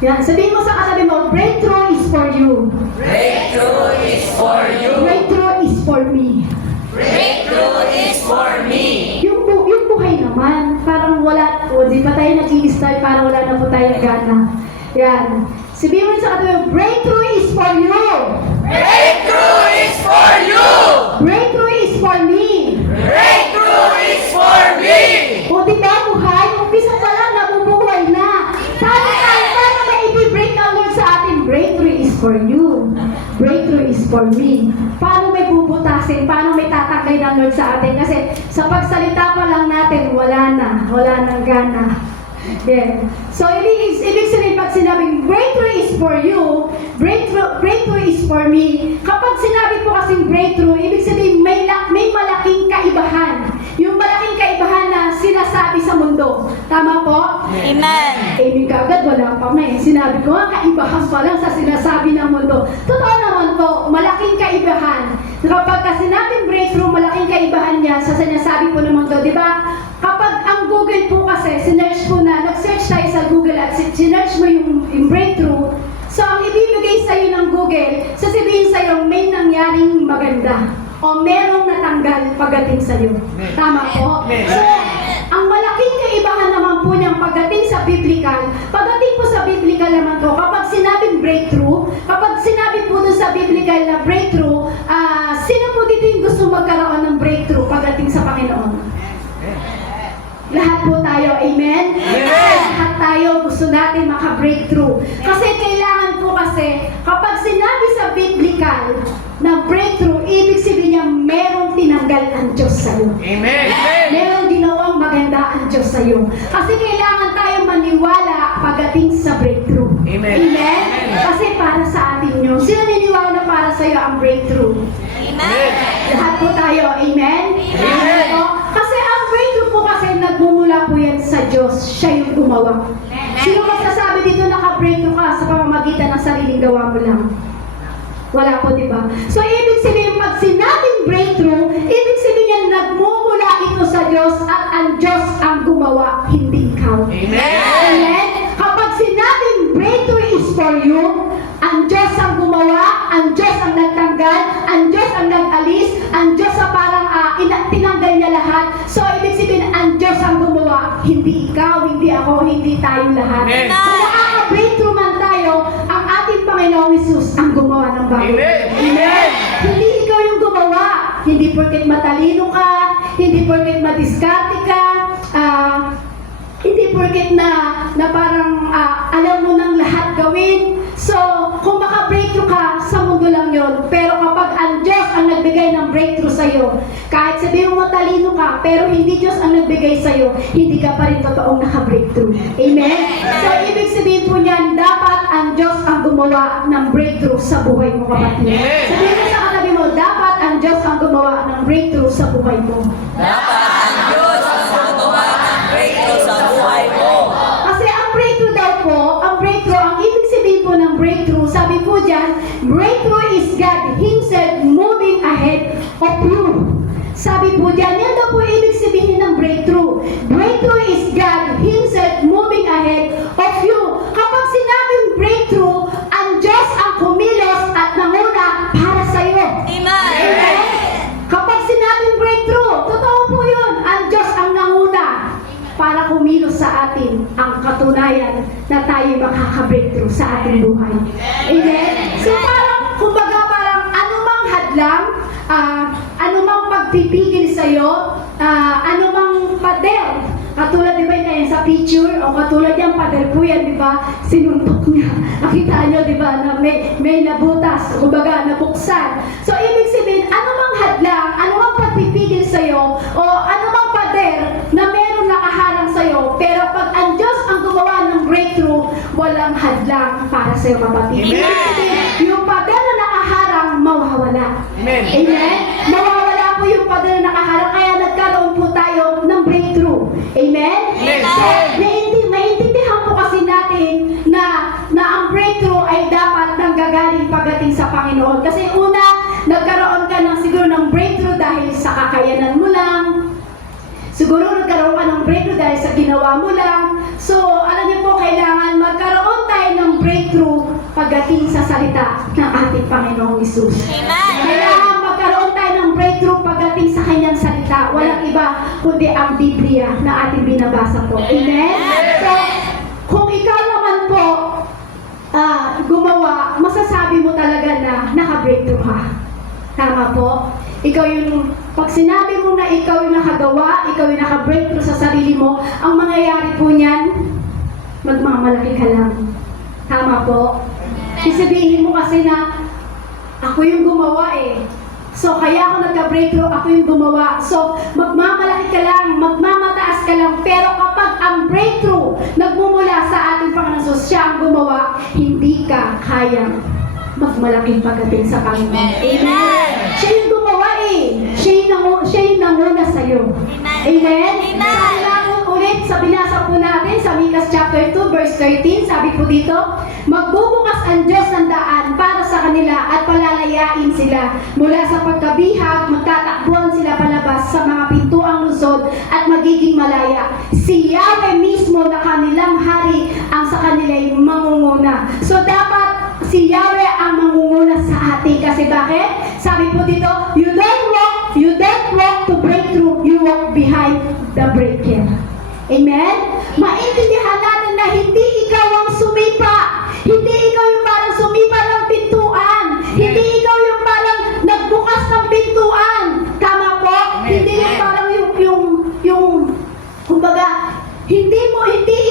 Yan, sabihin mo sa katabi mo, breakthrough is for you. Breakthrough is for you. Breakthrough is for me. Breakthrough is for me. Yung buhay naman, parang wala, o di pa tayo nag-i-start, parang wala na po tayong gana. Yan. Sabihin mo sa katabi mo, breakthrough is for you. Breakthrough is for you. Breakthrough is for me. Breakthrough is for me. O di ba buhay? Umpisa pa lang, nabubuhay na. Paano ma-i-break ang Lord sa atin? Breakthrough is for you. Breakthrough is for me. Paano may bubutasin? Paano may tatagay ng Lord sa atin? Kasi sa pagsalita pa lang natin, wala nang gana. Yeah. So, ibig sabihin, pag sinabing breakthrough is for you, breakthrough is for me. Kapag sinabi po kasing breakthrough, ibig sabihin, may malaking kaibahan. Yung malaking kaibahan na sinasabi sa mundo. Tama po? Amen. Amen ka agad, wala pa nga eh. Sinabi ko nga, kaibahan pa lang sa sinasabi ng mundo. Totoo naman po, malaking kaibahan. Kapag sinabing breakthrough, malaking kaibahan niya sa sinasabi po ng mundo. Diba? Kapag ang Google po kasi, sinearch po na, nag-search tayo sa Google at sinearch mo yung breakthrough, so ang ibibigay sa'yo ng Google, sasabihin sa'yo, may nangyaring maganda o merong natanggal pagdating sa'yo. Tama po? So, ang malaking kaibahan naman po niyang pagdating sa biblical, pagdating po sa biblical naman po, kapag sinabing breakthrough, kapag sinabi po doon sa biblical na breakthrough, sino po dito yung gusto magkaroon ng breakthrough pagdating sa Panginoon? Lahat po tayo, amen? Lahat tayo gusto natin maka-breakthrough. Kasi kailangan po kasi, kapag sinabi sa biblical na breakthrough, ibig sabihin niya, merong tinanggal ang Diyos sa'yo. Amen. Merong ginawang maganda ang Diyos sa'yo. Kasi kailangan tayo maniwala pagdating sa breakthrough. Amen. Amen? Kasi para sa atin yun. Sino niniwala na para sa'yo ang breakthrough? Amen. Lahat po tayo, amen? Amen. Kasi ang breakthrough po kasi nagmumula po yan sa Diyos. Siya yung gumawa. Sino masasabi dito naka-breakthrough ka sa pamamagitan ng sariling gawa mo lang? Wala po, di ba? So, ibig sabihin, pag sinabing breakthrough, ibig sabihin yan, nagmumula ito sa Diyos at ang Diyos ang gumawa, hindi ikaw. Amen. Amen? Kapag sinabing breakthrough is for you, ang Diyos ang gumawa, ang Diyos ang nagtanggal, ang Diyos ang nag-alis, ang Diyos ang parang tinanggal niya lahat. So, ibig sabihin, ang Diyos ang gumawa, hindi ikaw, hindi ako, hindi tayo lahat. Amen. Kung nakaka-breakthrough man tayo, ang ating Panginoong Hesus ang gumawa ng bago. Amen. Amen. Hindi ikaw yung gumawa. Hindi porket matalino ka, hindi porket madiskarte ka, hindi porket na parang alam mo ng lahat gawin. So, kung maka-breakthrough ka, sa mundo lang yon. Pero kapag ang Diyos ang nagbigay ng breakthrough sa'yo, kahit sabihin mo matalino ka, pero hindi Diyos ang nagbigay sa'yo, hindi ka pa rin totoong naka-breakthrough. Amen? So, ibig sabihin po niyan, dapat ang Diyos ang gumawa ng breakthrough sa buhay mo, kapatid. Amen. Sabihin mo sa katabi mo, dapat ang Diyos ang gumawa ng breakthrough sa buhay mo. Dapat ang Diyos ang gumawa ng breakthrough sa buhay mo. Kasi ang breakthrough daw po, ang ibig sabihin po ng breakthrough, sabi po dyan, breakthrough is God Himself moving ahead of you. Sabi po dyan, yan daw po ibig sabihin ng breakthrough. Breakthrough is God Himself moving ahead of you. Kapag sinabing breakthrough, ang Diyos ang kumilos at nanguna para sa iyo. Amen. Kapag sinabing breakthrough, totoo po yun, ang Diyos ang nanguna para kumilos sa atin ang katunayan na tayo makaka-breakthrough sa ating buhay. Amen? So kumbaga parang anumang hadlang, anumang pagpipigil sa'yo, anumang pader, katulad di ba yan sa picture, o katulad yan, pader po yan, di ba? Sinuntok niya. Nakita niyo, di ba, na may nabutas, kumbaga, nabuksan. So, ibig sabihin, anumang hadlang, anumang pagpipigil sa'yo, o anumang pader na meron nakaharang sa'yo, pero pag ang Diyos ang gumawa ng breakthrough, walang hadlang para sa'yo, kapatid. Amen. Ibig sabihin, yung pader na nakaharang, mawawala. Amen. Amen? Mawawala po yung pader na nakaharang, kaya nagkaroon po tayo ng breakthrough. Amen? Amen. So, naiintindihan po kasi natin na ang breakthrough ay dapat nanggagaling pagdating sa Panginoon. Kasi una, nagkaroon ka ng siguro ng breakthrough dahil sa kakayanan mo lang. Siguro nagkaroon ka ng breakthrough dahil sa ginawa mo lang. So, alam niyo po, kailangan magkaroon tayo ng breakthrough pagdating sa salita ng ating Panginoong Hesus. Kaya magkaroon tayo ng breakthrough pagdating sa kanyang salita. Walang iba kundi ang Biblia na ating binabasa po. Amen? So, kung ikaw naman po gumawa, masasabi mo talaga na naka-breakthrough ka. Tama po? Ikaw yung, pag sinabi mo na ikaw yung nakagawa, ikaw yung naka-breakthrough sa sarili mo, ang mangyayari po niyan, magmamalaki ka lang. Tama po? Sasabihin mo kasi na, ako yung gumawa eh. So, kaya ako nagka-breakthrough, ako yung gumawa. So, magmamalaki ka lang, magmamataas ka lang. Pero kapag ang breakthrough nagmumula sa ating Panginoon Jesus, siya ang gumawa, hindi ka kayang magmalaking pagdating sa Panginoon. Amen! Siya yung gumawa eh. Siya yung nanguna sa'yo. Amen? Sabi lang ulit sa binasa po natin sa Micah chapter 2 verse 13, sabi po dito, magbubukas ang Diyos ng daan para sa kanila at palalayain sila. Mula sa pagkabihag, magtatakbuhan sila palabas sa mga pintuang lungsod at magiging malaya. Si Yahweh mismo na kanilang hari ang sa kanila'y mangunguna. So dapat si Yahweh ang mangunguna sa atin. Kasi bakit? Sabi po dito, you don't walk to breakthrough, you walk behind the breaker. Amen? Maintindihan natin na hindi ikaw ang sumipa. Hindi ikaw yung parang sumipa ng pintuan. Hindi ikaw yung parang nagbukas ng pintuan. Tama po? Hindi yung parang kumbaga, hindi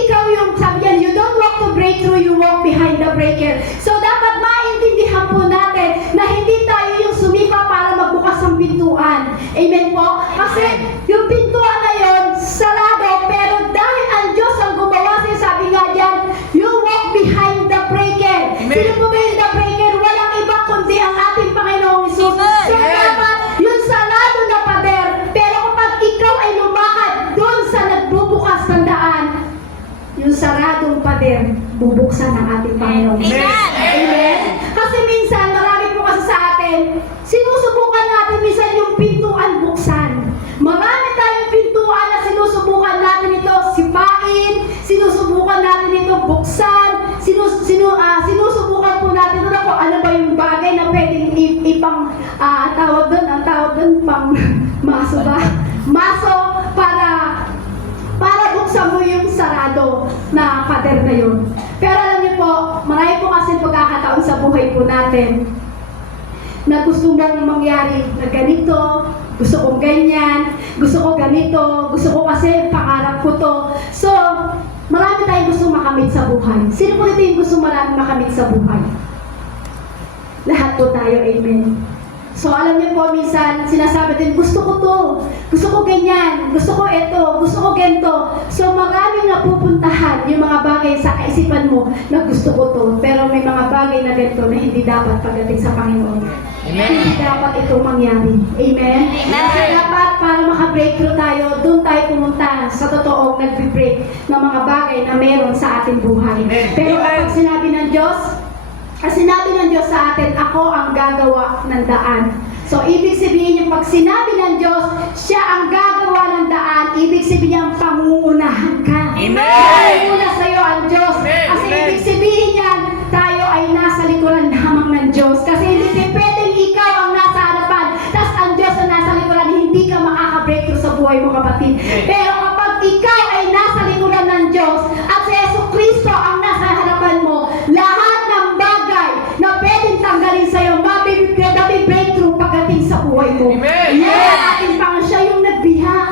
ikaw yung, sabi yan, you don't walk to breakthrough, you walk behind the breaker. So, dapat maintindihan po natin na hindi tayo yung sumipa para magbukas ng pintuan. Amen po? Kasi, yung pintuan na yun, sarado, pero dahil ang Diyos ang gumawa, sabi nga dyan, you walk behind the breaker. Sino po ba yung the breaker? Walang iba kundi ang ating Panginoong Hesus. So, dapat yung sarado na pader, pero kapag ikaw ay lumakad doon sa nagbubukas ng daan, yung saradong pader, bubuksan ng ating Panginoon. Amen? Kasi minsan, marami po kasi sa atin, sinusubukan natin minsan yung pintuan buksan. Marami tayong pintuan na sinusubukan natin ito sipain, sinusubukan natin ito buksan, sinusubukan po natin ito kung ano ba yung bagay na pwedeng ipang, ang tawag doon, pang maso ba? Maso para buksan mo yung sarado na pader na yun. Pero alam niyo po, marami po kasi pagkakataon sa buhay po natin na gusto mong mangyari na ganito, gusto kong ganyan, gusto ko ganito, gusto ko kasi pangarap ko to. So, marami tayong gusto makamit sa buhay. Sino po dito yung gusto marami makamit sa buhay? Lahat po tayo, amen. So, alam niyo po, minsan, sinasabi din, gusto ko to, gusto ko ganyan, gusto ko ito, gusto ko ganito. So, maraming napupuntahan yung mga bagay sa kaisipan mo na gusto ko to, pero may mga bagay na ganito na hindi dapat pagdating sa Panginoon. Amen. Hindi dapat ito mangyari. Amen? Kasi dapat para maka-breakthrough tayo, doon tayo pumunta sa totoong nag-break ng mga bagay na meron sa ating buhay. Pero kapag sinabi ng Diyos, sa atin, ako ang gagawa ng daan. So, ibig sabihin yung pag sinabi ng Diyos, siya ang gagawa ng daan, ibig sabihin niyang pangungunahan ka. Amen! Pangunguna sa'yo ang Diyos. Amen! Kasi Amen! ibig sabihin yan, tayo ay nasa likuran lamang ng Diyos. Kasi hindi pwedeng ikaw ang nasa harapan, tas ang Diyos na nasa likuran, hindi ka makaka-breakthrough sa buhay mo, kapatid. Pero kapag ikaw ay nasa likuran ng Diyos, at si Jesucristo ang nasa harapan mo, lahat ng bagay na pwedeng tanggalin sa'yo, breakthrough pagdating sa buhay mo. Amen! Yan, ating Panginoon, siya yung nagbiyak.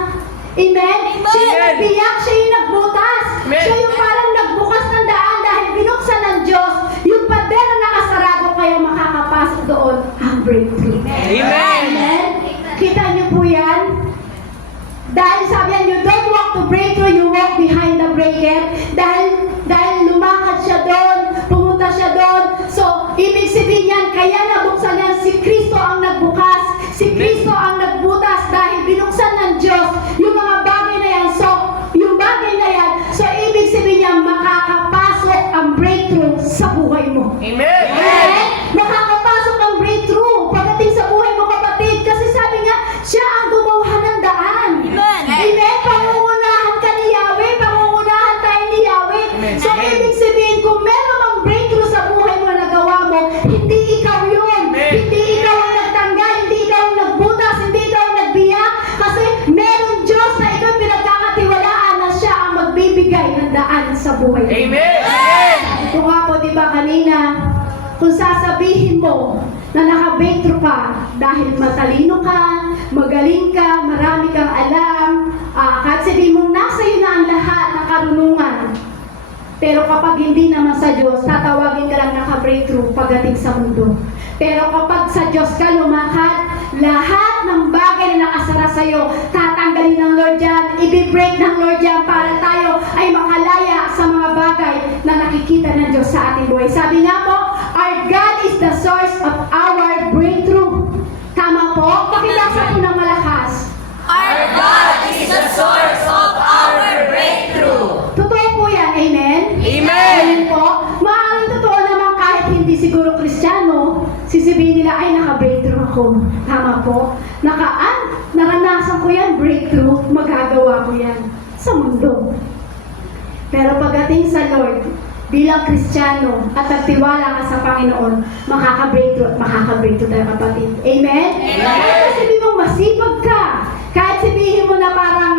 Amen? Siya yung nagbiyak, siya yung nagbutas. Amen! Siya yung parang nagbukas ng daan dahil binuksan ng Diyos, yung pader na nakasarado kaya makakapasok doon ang breakthrough. Amen! Amen? Kita niyo po yan? Dahil sabi yan, you don't walk to breakthrough, you walk behind the breaker. Dahil lumakad siya doon, pumunta siya doon. So, ibig sabihin yan, kaya nabuksan yan, si Kristo ang nagbukas, si Kristo ang nagbutas dahil binuksan ng Diyos yung mga bagay na yan. So, yung bagay na yan, so ibig sabihin niya, makakapasok ang breakthrough sa buhay mo. Amen! Amen? Makakapasok ang breakthrough pagdating sa buhay mo, kapatid. Kasi sabi nga, siya ang gumawa ng daan. Amen? Pangungunahan ka ni Yahweh, pangungunahan tayo ni Yahweh. Amen. So, ibig sabihin, kung meron mang breakthrough sa iba kanina, kung sasabihin mo na naka-breakthrough ka dahil matalino ka, magaling ka, marami kang alam, kahit sabihin mo nasa iyo na ang lahat ng karunungan, pero kapag hindi naman sa Diyos, tatawagin ka lang naka-breakthrough pagdating sa mundo. Pero kapag sa Diyos ka lumakad, lahat ng bagay na nakasara sa iyo, tatanggalin ng Lord yan, i-break ng Lord yan para tayo ay makalaya sa mga bagay na nakikita ng Diyos sa ating buhay. Sabi nga po, our God is the source of our breakthrough. Tama po? Pakilasa po ng malakas. Our God is the source of our breakthrough. Totoo po yan, amen? Amen. Po, maaaring totoo naman kahit hindi siguro Kristiyano, sisibihin nila, ay naka-breakthrough ako. Tama po. Naranasan ko yan, breakthrough, magagawa ko yan sa mundo. Pero pagdating sa Lord, bilang Kristiyano at nagtiwala ka sa Panginoon, makaka-breakthrough at makaka-breakthrough tayo, kapatid. Amen? Kahit sabihin mo masipag ka, kahit sabihin mo na parang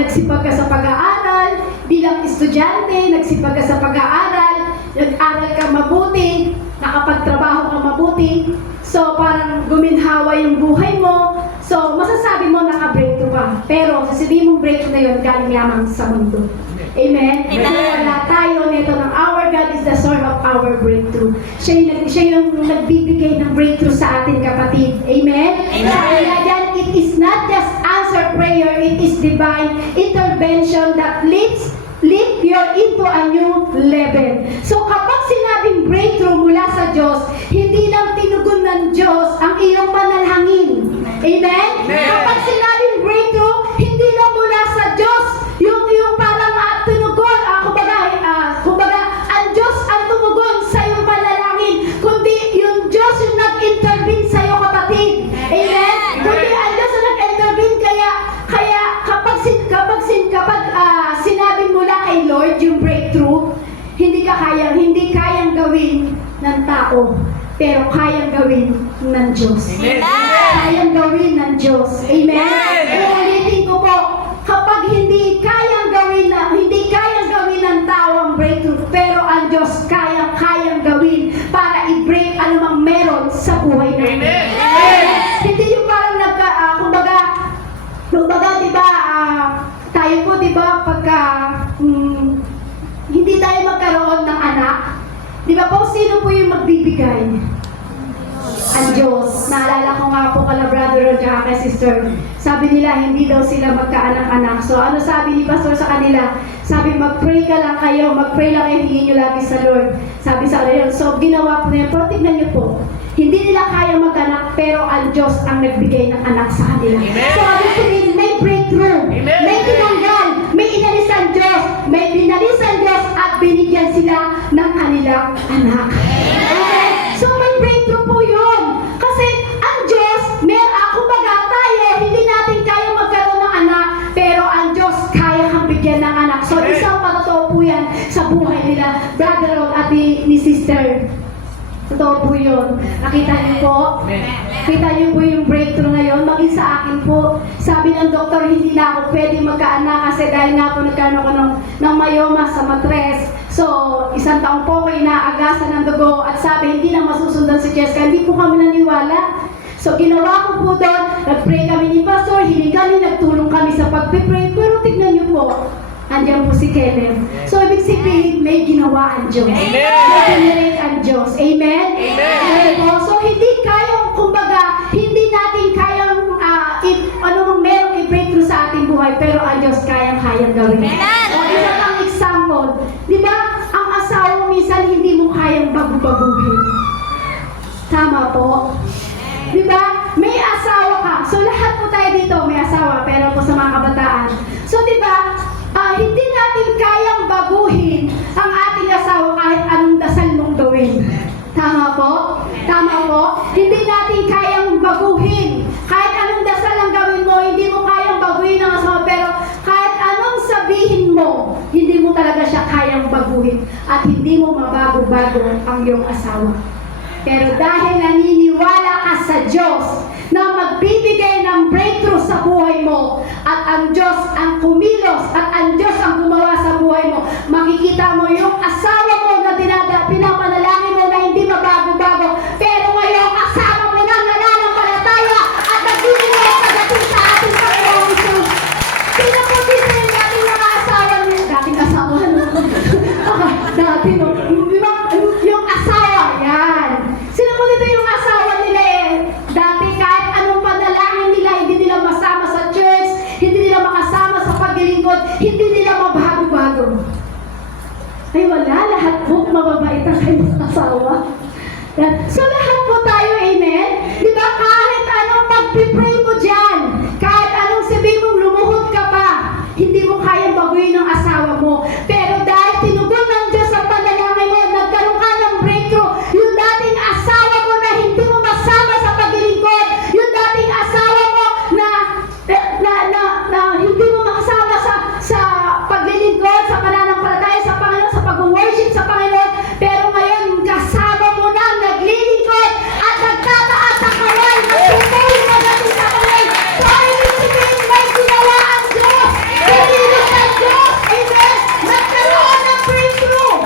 nagsipag ka sa pag-aaral, bilang estudyante, nagsipag ka sa pag-aaral, nag-aral ka mabuti, nakapagtrabaho ka mabuti, so parang guminhawa yung buhay mo, so masasabi mo naka-breakthrough ka. Pero sasabihin mong breakthrough na yun, galing lamang sa mundo. Amen? Wala tayo nito ng our God is the source of our breakthrough. Siya yung nagbibigay ng breakthrough sa atin, kapatid. Amen? Sabi nga dyan, it is not just answered prayer, it is divine intervention that lift you into a new level. So kapag sinabing breakthrough mula sa Diyos, hindi lang tinugon ng Diyos ang iyong panalangin. Amen? Kapag sinabing breakthrough, hindi lang mula sa Diyos yung parang tinugon, kumbaga, ang Diyos ang tumugon sa iyong panalangin, kundi yung Diyos yung nag-intervene sa iyo, kapatid. Amen? Kundi ang Diyos ang nag-intervene, kaya kapag sinabi mula kay Lord yung breakthrough, hindi kayang gawin ng tao, pero kayang gawin ng Diyos. Amen. Kayang gawin ng Diyos. Amen? Uulitin ko po, kapag hindi kayang gawin ng tao ang breakthrough, pero ang Diyos kayang gawin para i-break anumang meron sa buhay natin. Amen. Hindi yung parang kumbaga, di ba, tayo po, di ba, pagka hindi tayo magkaroon ng anak, di ba po, sino po yung magbibigay? Ang Diyos. Naalala ko nga po kala brother at kay sister. Sabi nila, hindi daw sila magkaanak-anak. So, ano sabi ni pastor sa kanila? Sabi, mag-pray ka lang kayo. Mag-pray lang kayo, hingin nyo lagi sa Lord. Sabi sa kanila, so, ginawa po nila. Pero tignan nyo po, hindi nila kaya mag-anak, pero ang Diyos ang nagbigay ng anak sa kanila. Amen. So, ibig sabihin, may breakthrough. Amen. May tinanggal. May inalis ang Diyos. May binalis ang Diyos at binigyan sila ng kanilang anak. Amen. So, may breakthrough po yun. Kasi ang Diyos, kumbaga tayo, hindi natin kaya magkaroon ng anak, pero ang Diyos kaya kang bigyan ng anak. So, Amen. isang patotoo po yan sa buhay nila, brother Rod at ni sister. Totoo po yun. Nakita niyo po? Kita niyo po yung breakthrough ngayon, maging sa akin po. Sabi ng doktor, hindi na ako pwede magkaanak kasi dahil nga po nagkaroon ako ng myoma sa matres. So, 1 taon po ako inaagasan ng dugo at sabi, hindi na masusundan si Jessica. Hindi po kami naniwala. So, ginawa ko po doon, nag-pray kami ni Pastor, hiling kami, nagtulong kami sa pag-pray. Pero tignan niyo po, andyan po si Kenneth. So, ibig sabihin, may ginawa ang Diyos. Amen. May generate ang Diyos. Amen? Amen. Amen po. So, hindi kayang, kumbaga, hindi natin kayang, merong i-breakthrough sa ating buhay, pero ang Diyos kayang gawin. O, isa pang example, di ba, ang asawa minsan hindi mo kayang bago-baguhin. Tama po? Di ba? May asawa ka. So, lahat po tayo dito may asawa, pero po sa mga kabataan. So, di ba, hindi natin kayang baguhin ang ating asawa kahit anong dasal mong gawin. Tama po? Tama po? Hindi natin kayang baguhin. Kahit anong dasal ang gawin mo, hindi mo kayang baguhin ang asawa, pero kahit anong sabihin mo, hindi mo talaga siya kayang baguhin at hindi mo mabago-bago ang iyong asawa. Pero dahil naniniwala ka sa Diyos na magbibigay ng breakthrough sa buhay mo at ang Diyos ang kumilos at ang Diyos ang gumawa sa buhay mo, makikita mo yung asawa mo na lahat po mababait ang kanyang asawa. So lahat po tayo, amen? Di ba, kahit anong pag-pray mo dyan, kahit anong sabihin mong lumuhod ka pa, hindi mo kayang baguhin ng asawa mo. Pero dahil tinugon ng Diyos sa panalangin mo, nagkaroon ka ng breakthrough, yung dating asawa mo na hindi mo masama sa paglilingkod, yung dating asawa mo na hindi mo makasama sa paglilingkod, sa pananampalataya, sa Panginoon, sa pag-worship sa Panginoon, pero ngayon kasama mo na naglilingkod at nagtataas sa kamay, nagtutuloy na natin sa kamay. So, ibig sabihin, may ginawa ang Diyos. Pinilos ang Diyos. Amen. Nagkaroon ng breakthrough.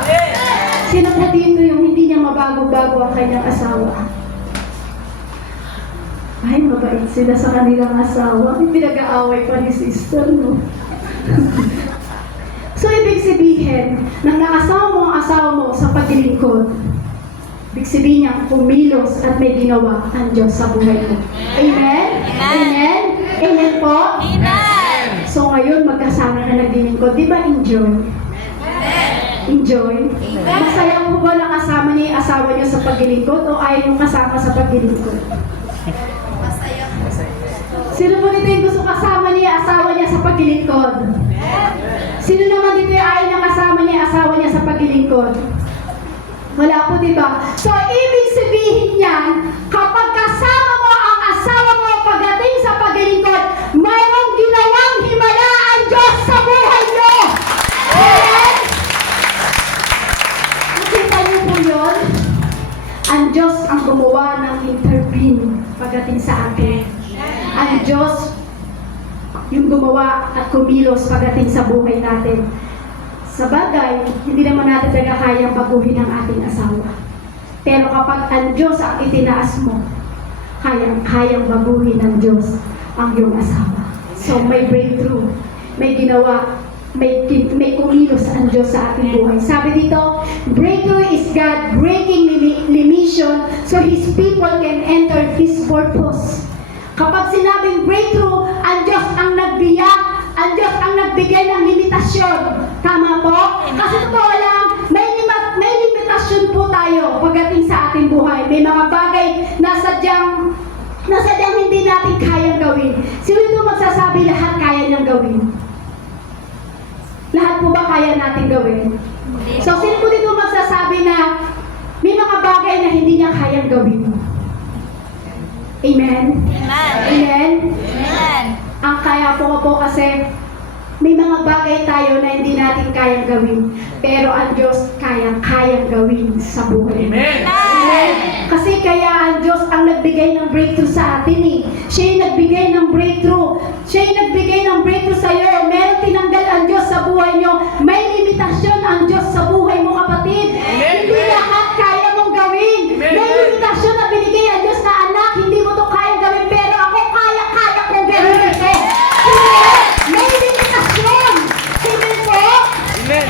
Sino po dito yung hindi niya mabago-bago ang kanyang asawa? Ay, mabait sila sa kanilang asawa. Pinag-aaway pa ni sister, no? So, ibig sabihin, nang nakasama mo ang asawa mo sa paglilingkod, ibig sabihin niya, kumilos at may ginawa ang Diyos sa buhay mo. Amen? Amen? Amen po? Amen! So, ngayon, magkasama na naglilingkod. Di ba enjoy? Enjoy? Masaya po ba na kasama niya yung asawa niyo sa paglilingkod o ayaw yung kasama sa paglilingkod? Sino po dito yung gusto kasama niya yung asawa niya sa paglilingkod? Sino naman dito yung ayaw na kasama niya yung asawa niya sa paglilingkod? Wala po, diba? So, ibig sabihin yan, kapag kasama mo ang asawa mo pagdating sa paglilingkod, mayroong ginawang himala ang Diyos sa buhay niyo! Amen? Nakita niyo po yun? Ang Diyos ang gumawa ng intervene pagdating sa atin. Ang Diyos yung gumawa at kumilos pagdating sa buhay natin. Sa bagay, hindi naman natin talaga kayang baguhin ang ating asawa. Pero kapag ang Diyos ang itinaas mo, kayang baguhin ng Diyos ang iyong asawa. So may breakthrough, may ginawa, may kumilos ang Diyos sa ating buhay. Sabi dito, breakthrough is God breaking limitation so His people can enter His purpose. Kapag sinabing breakthrough, ang Diyos ang nagbiyak, ang Diyos ang nagbigay ng limitasyon. Tama po? Kasi totoo lang, may limitasyon po tayo pagdating sa ating buhay. May mga bagay na sadyang hindi natin kayang gawin. Sino ito magsasabi lahat kaya niyang gawin? Lahat po ba kaya natin gawin? So, sino po dito magsasabi na may mga bagay na hindi niya kayang gawin? Amen? Amen? Amen! Ang kaya po kasi may mga bagay tayo na hindi natin kayang gawin. Pero ang Diyos kayang gawin sa buhay. Amen. Amen? Kasi kaya ang Diyos ang nagbigay ng breakthrough sa atin eh. Siya yung nagbigay ng breakthrough. Siya yung nagbigay ng breakthrough sa iyo. Meron tinanggal ang Diyos sa buhay nyo. May limitasyon ang Diyos sa buhay mo, kapatid. Amen. Hindi lahat kaya mong gawin. Amen. May limitasyon na binigay ang Diyos na anak, hindi mo to kayang gawin, pero ako kaya kong gawin ito. May limitasyon. Amen po? Amen.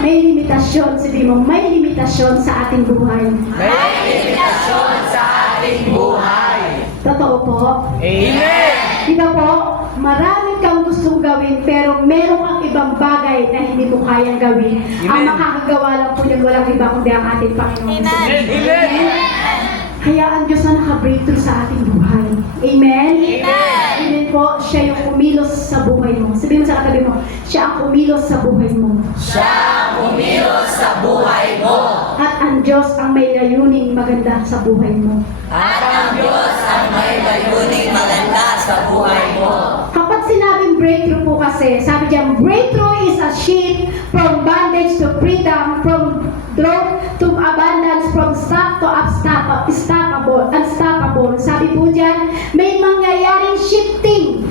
May limitasyon. Sabi mo, may limitasyon sa ating buhay. May limitasyon sa ating buhay. Totoo po? Amen. Di ba po? Marami kang gustong gawin, pero meron kang ibang bagay na hindi mo kayang gawin. Ang Amen. makakagawa lang po yun, walang iba kundi ang ating Panginoon. Amen. Amen. Kaya ang Diyos na naka-breakthrough sa ating buhay. Amen? Amen po, siya yung kumilos sa buhay mo. Sabihin mo sa katabi mo, siya ang kumilos sa buhay mo. Siya kumilos sa buhay mo. At ang Diyos ang may layuning maganda sa buhay mo. At ang Diyos ang may layuning maganda sa buhay mo. Kapag sinabing breakthrough po kasi, sabi diyan, breakthrough is a shift from bondage to freedom, from drought to abundance, from stuck to unstoppable. Sabi po diyan, may mangyayaring shifting.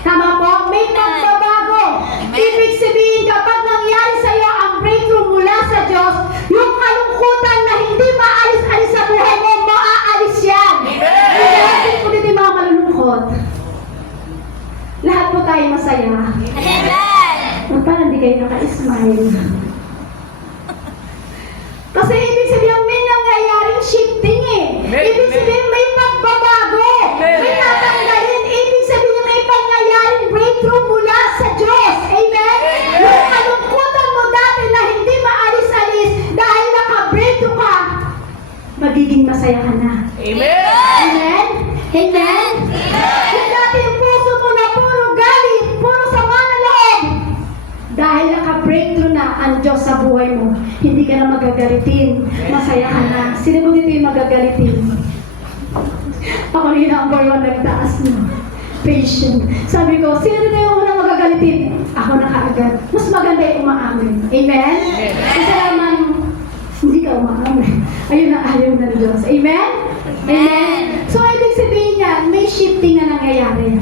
Tama po? May pagbabago. Ibig sabihin, kapag nangyari sa iyo ang breakthrough mula sa Diyos, yung kalungkutan na hindi maalis-alis sa buhay mo, maaalis yan. Hindi po dito yung mga malulungkot. Lahat po tayo masaya. Amen! Parang hindi kayo naka-smile. Kasi ibig sabihin, may nangyayaring shifting eh. Ibig sabihin, may pagbabago. May tatanggalin. Ibig sabihin, may pangyayaring breakthrough mula sa Diyos. Amen? Yung kalungkutan mo dati na hindi maalis Hindi ka na magagalitin. Masaya ka na. Sino po dito yung magagalitin? Ako rin number 1 nagtaas niyo. Patient. Sabi ko, sino dito yung unang magagalitin? Ako na kaagad. Mas maganda yung umaamin. Amen? Kasi naman, hindi ka umaamin. Ayun na ayaw ng Diyos. Amen? Amen? So, ibig sabihin niyan, may shifting na nangyayari.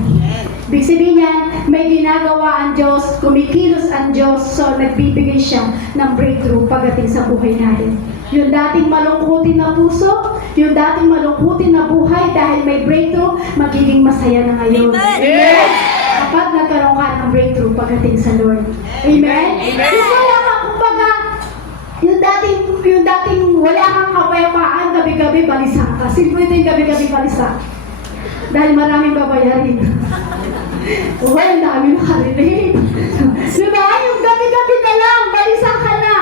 Ibig sabihin niyan, may ginagawa ang Diyos, kumikilos ang Diyos, so nagbibigay siya ng breakthrough pagdating sa buhay natin. Yung dating malungkutin na puso, yung dating malungkutin na buhay dahil may breakthrough, magiging masaya na ngayon. Amen. Kapag nagkaroon ka ng breakthrough pagdating sa Lord. Amen? Amen. Kung wala ka, kumbaga, yung dating wala kang kapayapaan, gabi-gabi balisa ka. Simple ito yung gabi-gabi balisa. Dahil maraming babayarin. Well, ang dami nakarelate. Diba? Yung gabi-gabi na lang, balisa ka na.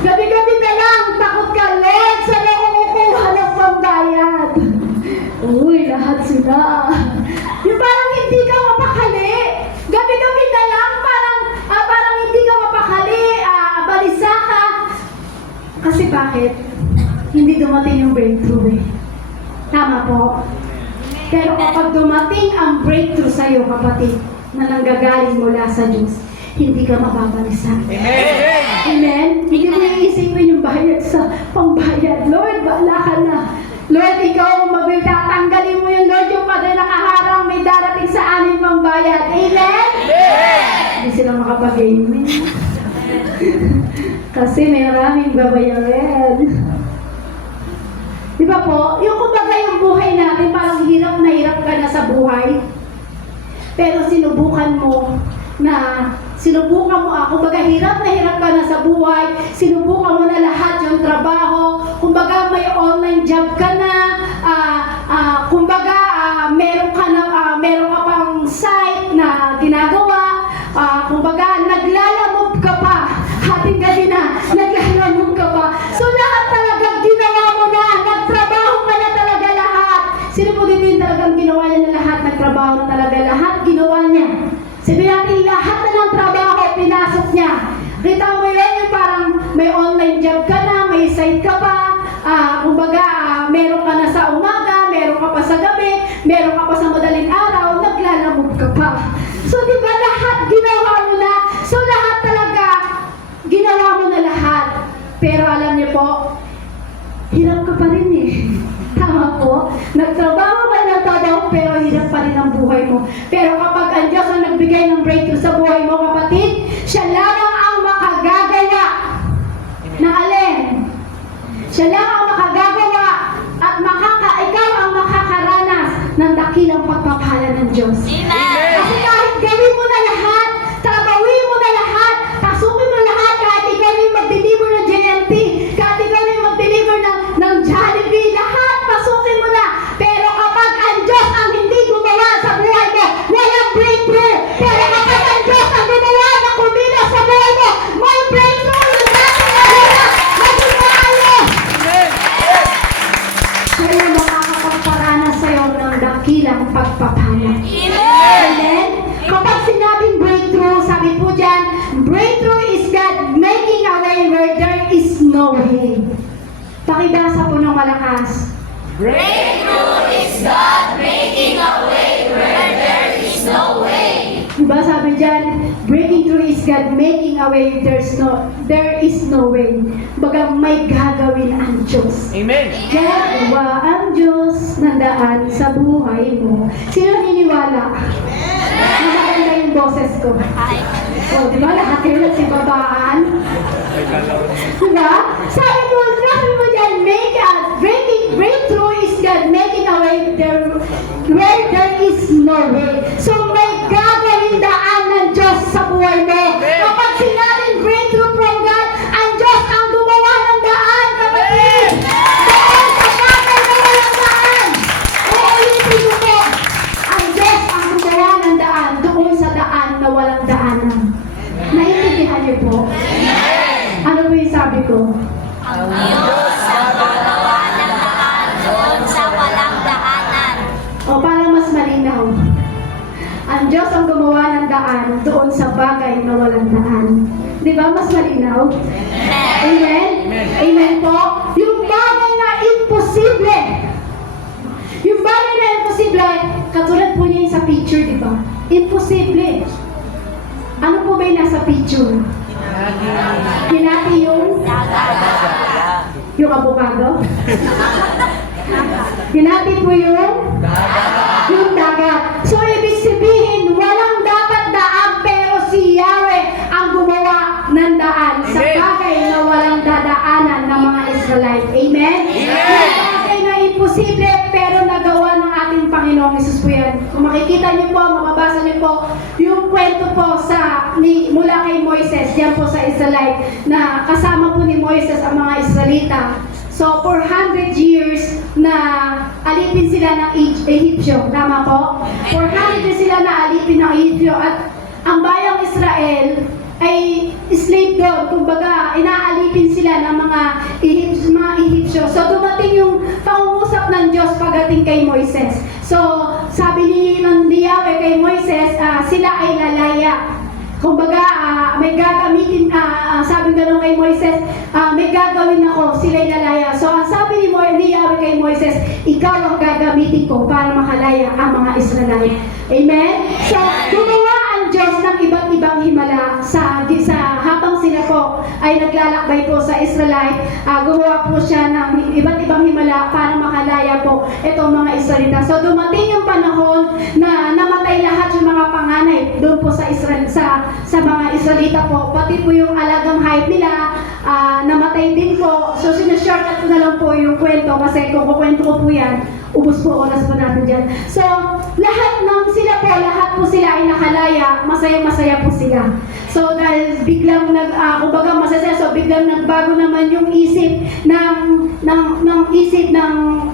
Gabi-gabi na lang, takot ka, Lord, saan ako kukuha ng pambayad? Uy, lahat sila. Yung parang hindi ka mapakali. Gabi-gabi na lang, parang hindi ka mapakali, balisa ka. Kasi bakit? Hindi dumating yung breakthrough eh. Tama po. Pero kapag dumating ang breakthrough sa iyo, kapatid, na nanggagaling mula sa Diyos, hindi ka mababalisa. Amen. Amen? Hindi mo iisipin yung bayad sa pangbayad. Lord, bahala ka na. Lord, ikaw tatanggalin mo yun. Lord, yung Padre nakaharang, may darating sa aming pangbayad. Amen? Hindi sila makapag-amen. Kasi may maraming babayaran. Di ba po? Yung kumbaga yung buhay natin, parang hirap na hirap ka na sa buhay. Pero sinubukan mo kumbaga hirap na hirap ka na sa buhay, sinubukan mo na lahat yung trabaho, kumbaga may online job ka na, kumbaga meron ka pang site na ginagawa, kumbaga naglalamove ka pa, hating gabi na, naglalamove ka pa. So lahat talaga ginawa mo na, nagtrabaho ka na talaga lahat. Sino po dito yung talagang ginawa niya na lahat, nagtrabaho na talaga lahat, ginawa niya. Sabi natin, lahat na ng trabaho, pinasok niya. Kita mo yun, yung parang may online job ka na, may site ka pa, kumbaga, meron ka na sa umaga, meron ka pa sa gabi, meron ka pa sa madaling araw, naglalamove ka pa. So, di ba, lahat ginawa mo na. So, lahat talaga, ginawa mo na lahat. Pero alam niyo po, hirap ka pa rin eh. Tama po. Nagtrabaho ka ng todo, pero hirap pa rin ang buhay mo. Pero kapag ang Diyos ang nagbigay ng breakthrough sa buhay mo, kapatid, siya lamang ang makagagawa na alin? Siya lang ang makagagawa at ikaw ang makakaranas ng dakilang pagpapala ng Diyos. Kasi kahit gawin mo na lahat, trabawin mo na lahat, pasukin mo lahat, kahit ikaw yung mag-deliver ng JNT, kahit ikaw yung mag-deliver ng Jollibee, lahat pasukin mo na. Pero kapag ang Diyos ang hindi gumawa sa buhay mo, walang breakthrough. Pero kapag ang Diyos ang gumawa na kumila sa buhay mo, may breakthrough. Yung natin na hirap, maging maayos. Kaya makakapagparana sa'yo ng dakilang pagpapala. Amen? Kapag sinabing breakthrough, sabi po dyan, breakthrough is God making a way where there is no way. Pakibasa po ng malakas. Breakthrough is God making a way where there is no way. Diba sabi dyan, breaking through is God making a way, there is no way. Baga may gagawin ang Diyos. Amen. Gagawa ang Diyos ng daan sa buhay mo. Sino niniwala? Maganda yung boses ko. O, diba? Lahat kayo nagsibabaan. Diba? Sabi mo dyan, breakthrough is God making a way where there is no way. So, may gagawin daan ng Diyos sa buhay mo. Kapag sinabing breakthrough from God, ang Diyos ang gumawa ng daan, kapatid. Doon sa bagay na walang daan. Uulitin ko po, ang Diyos ang gumawa ng daan doon sa daan na walang daanan. Naiintindihan niyo po? Ano po yung sabi ko? Ang Diyos ang gumawa ng daan doon sa walang daanan. O para mas malinaw. Ang Diyos ang gumawa ng daan doon sa bagay na walang daan. Di ba mas malinaw? Amen? Amen po? Yung bagay na imposible. Yung bagay na imposible, katulad po niya yung sa picture, di ba? Imposible. Ano po ba yung nasa picture? Hinati yung avocado? Hinati po yung dagat. So, ibig sabihin, walang dapat daan, pero si Yahweh ang gumawa ng daan sa bagay na walang dadaanan ng mga Israelite. Amen? Yung bagay na imposible, pero nagawa ng ating Panginoong Hesus po yan. Kung makikita niyo po, makabasa niyo po, yung kwento po mula kay Moises, yan po sa Israelite, na kasama po ni Moises ang mga Israelita. So, 400 years na alipin sila ng Egyptyo. Tama po? 400 years sila na alipin ng Egyptyo. At ang bayang Israel ay slave doon. Kumbaga, inaalipin sila ng mga Egyptyo. So, dumating yung pangungusap ng Diyos pagdating kay Moises. So, sabi ni Yahweh kay Moises, sila ay lalaya. Kumbaga, may gagamitin, sabi gano'n kay Moises, may gagawin ako, sila'y lalaya. So, ang sabi ni Yahweh kay Moises, ikaw ang gagamitin ko para makalaya ang mga Israelite. Amen? So, gumawa ang Diyos ng iba't ibang himala habang sila po ay naglalakbay po sa Israelite, gumawa po siya ng iba't ibang himala para makalaya po itong mga Israelita. So, dumating yung panahon na namatay lahat yung mga panganay doon po sa Israel, sa mga Israelita po, pati po yung alagang hayop nila, namatay din po. So, sinashortcut ko na lang po yung kwento kasi kung kukwento ko po yan, ubos po oras po natin dyan. So, lahat po sila ay nakalaya, masaya-masaya po sila. So, dahil biglang kumbaga masaya, so biglang nagbago naman yung isip ng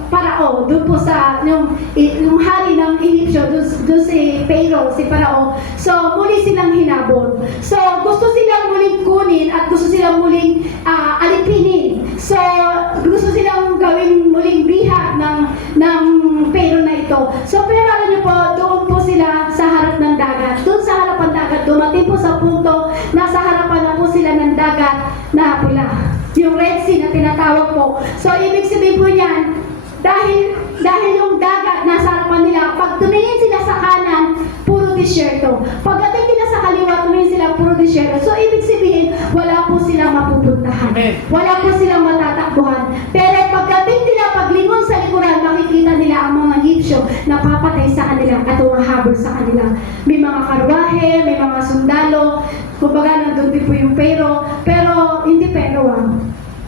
Parao, doon po sa yung hari ng Egyptyo, doon si Pharaoh, si Parao. So, muli silang hinabol. So, gusto silang muling kunin at gusto silang muling alipinin. So, gusto silang gawing muling biha ng Pharaoh na ito. So, pero alam niyo po, doon po sila sa harap ng dagat. Doon sa harap ng dagat, dumating po sa punto, nasa harapan na po sila ng dagat na pula. Yung Red Sea na tinatawag po. So, ibig sabihin po niyan, dahil yung dagat nasa harapan nila, pag tumingin sila sa kanan, puro disyerto. Pagdating nila sa kaliwa, tumingin sila, puro disyerto. So, ibig sabihin, wala po silang mapupuntahan. Wala po silang matatakbuhan. Pero pagdating nila, paglingon sa likuran, makikita nila ang mga Egyptyo na papatay sa kanila at umahabol sa kanila. May mga karwahe, may mga sundalo, kumbaga nandun din po yung pero hindi